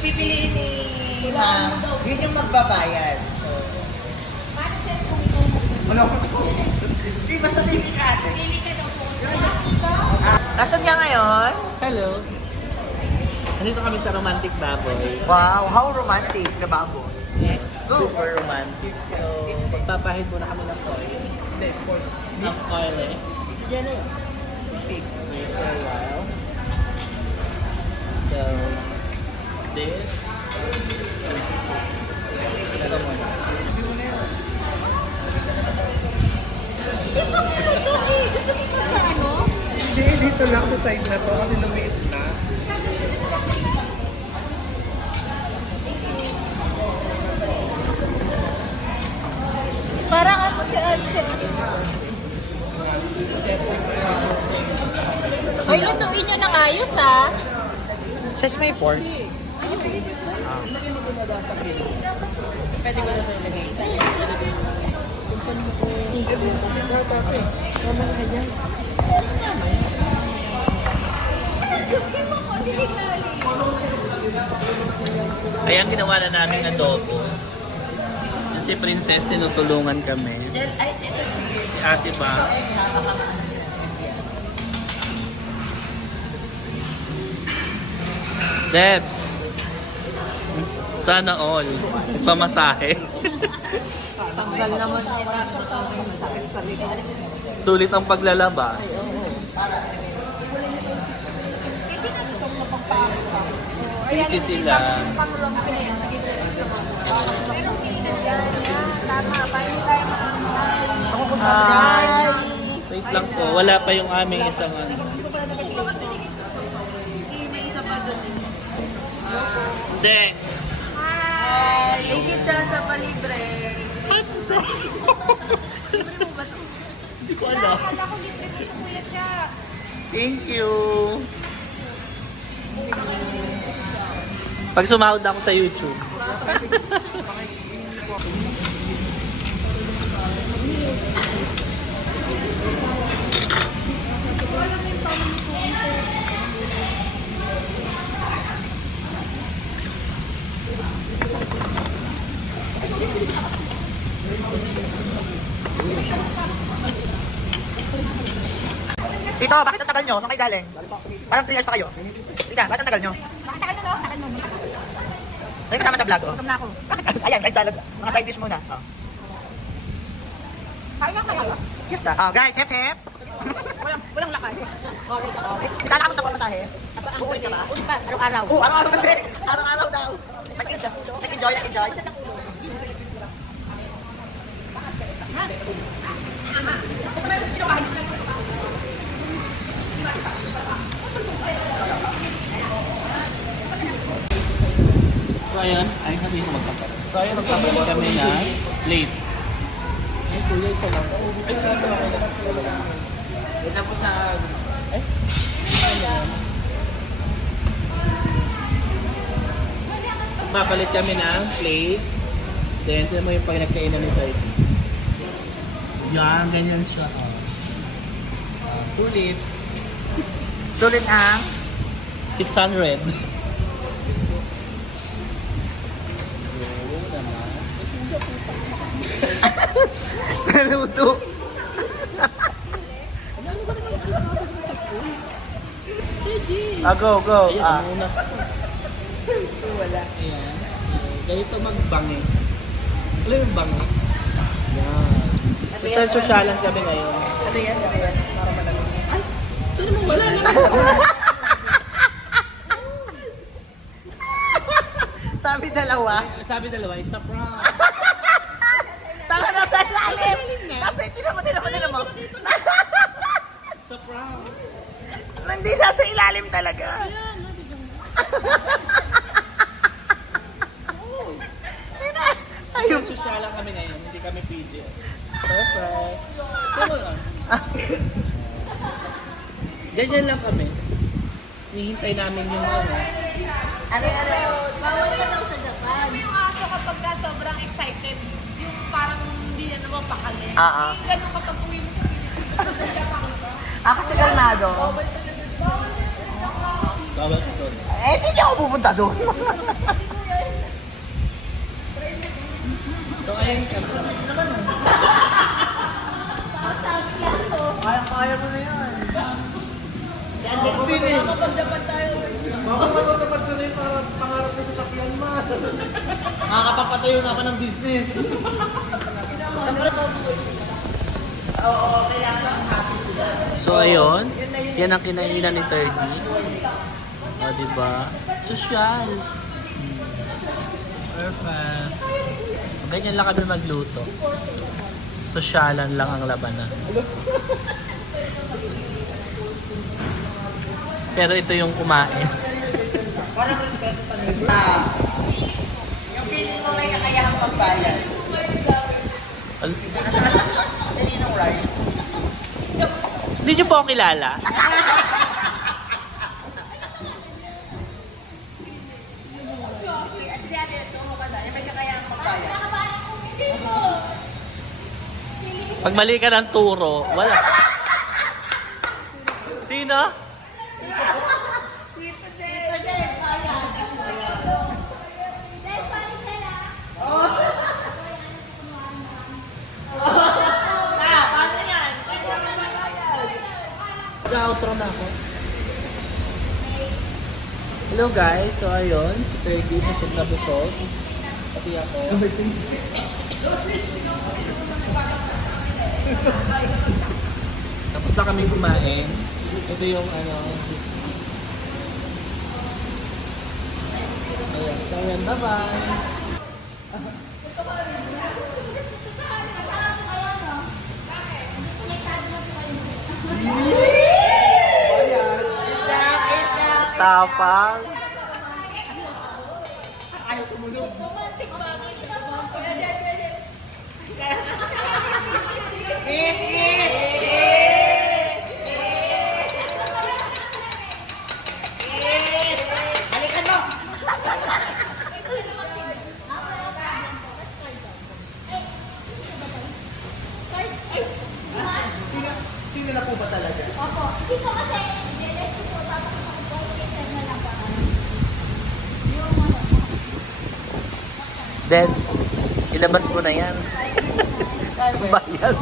pipiliin ni ma'am, yun yung magbabayad. So, Paano sir kung ikaw mo? wala ko. Hindi, basta pili ka ate. Pili ka daw po. Nasaan ka ngayon? Hello. Nandito kami sa Romantic Baboy. Wow, how romantic the baboy. Yes. Go. Super romantic. So, magpapahid muna kami ng coil. Hindi, for Ang coil eh. yan na yun. Wait for a while. So, this. Ito muna. Di ba nga ito eh? Gusto mo pa na ano? Hindi, dito lang sa side na to kasi lumiit na. Parang ako si Alce. Hoy, lutuin nyo ng ayos ha. Says may pork. Pwede ko na ito ilagay. Ayan, ginawa na namin adobo. Si Princess, tinutulungan kami. Si Ate ba? Debs! Sana all. Pamasahe. Tanggal naman sa sakit sa likod. Sulit ang paglalaba. Hindi na itong napagpapit pa. Busy sila. Pangulong sila yan. Pero hindi na yan. Tama, paano tayo Hi! Wait lang po, wala pa yung aming isang ano. Deng! Hi! Thank you dyan sa palibre. Libre mo ba ito? Hindi ko alam. Akala ko libre mo ito, Kuya Cha. Thank you! Pag sumahod ako sa YouTube. Tito, bakit ang tagal nyo? Saan kayo galing? Parang 3 years pa kayo. Tita, bakit ang tagal nyo? Bakit tagal na, no? Tagal mo. Ay, kasama sa vlog, oh. Gutom na ako. Ayan, side salad. Mga side dish muna. Oh. Kain na kaya? Yes na. Oh, guys, hep hep. Walang lakas. Itala ka mo sa pamasahe. Uulit ka ba? Ulit pa, araw-araw. Oo, araw-araw din. Araw-araw daw. Nag-enjoy, nag-enjoy. So ayan, ay kasi ko magkapalit. So ayan, magkapalit kami na plate. Ay, kuya, isa lang. Ay, isa lang. Wait lang po sa... Ay, mapalit kami ng plate. Then, tignan mo yung pag nagkainan nito. Yan, ganyan siya. Oh. Sulit. Sulit ang... 600. Naluto. Go, go. Ayan, Ah. muna. Wala. Ayan. So, ganito magbangi. Alam yung bangi? Yan. Basta sosyalan kami ngayon. Ano yan? Ano yan? Para madali. Ay, sino mo wala naman. Sabi dalawa. Sabi dalawa, it's a prank. Tanga na sa ilalim. Nasa, tinan mo. It's a prank. Hindi nasa ilalim talaga. Ayun. Sosyalan kami ngayon, hindi kami PG. Perfect. Pero lang. Ganyan lang kami. Hihintay namin yung ano. Ano? Bawal ka daw sa Japan. Ano yung aso kapag ka sobrang excited? Yung parang hindi na naman pakali. Ah, ah. Yung ganun kapag uwi mo sa Pilipinas. Sa Japan ka. Kasi kalmado. Bawal story. Eh, hindi ako pupunta doon. So, ayun kami. Kaya mo na yan. Yan, di ko Mapagdapat tayo. Baka matutupad ko na yung pangarap ko sa sakyan mo. makakapapatayo na ako ng business. Oo, kailangan lang happy sila. So, ayun. Yun na yun. Yan ang kinainan ni Terdy. O, diba? Sosyal. Perfect. Ganyan lang kami magluto. Sosyalan lang ang labanan. Pero ito yung kumain. Parang respeto pa rin. Yung feeling mo may kakayahang magbayad. Kaninong ride? Hindi niyo po ako kilala. Sige ate, tungo ka na. Yung may kakayahang magbayad. Pag mali ka ng turo, wala. Sino? Outro na ako. Hello guys, so ayun, si Terdy busog na busog. Pati ako. Tapos na kami kumain. Ito yung ano. Ayan, so ayan, bye-bye. Tapang. Ayaw tumulog. Kiss, kiss! Balikan mo! Sino na po ba talaga? Opo. Hindi po kasi, jealous ko po, papakita ko po, kaysa na lang ba? Yung ano, Debs, ilabas mo na yan. Bayad.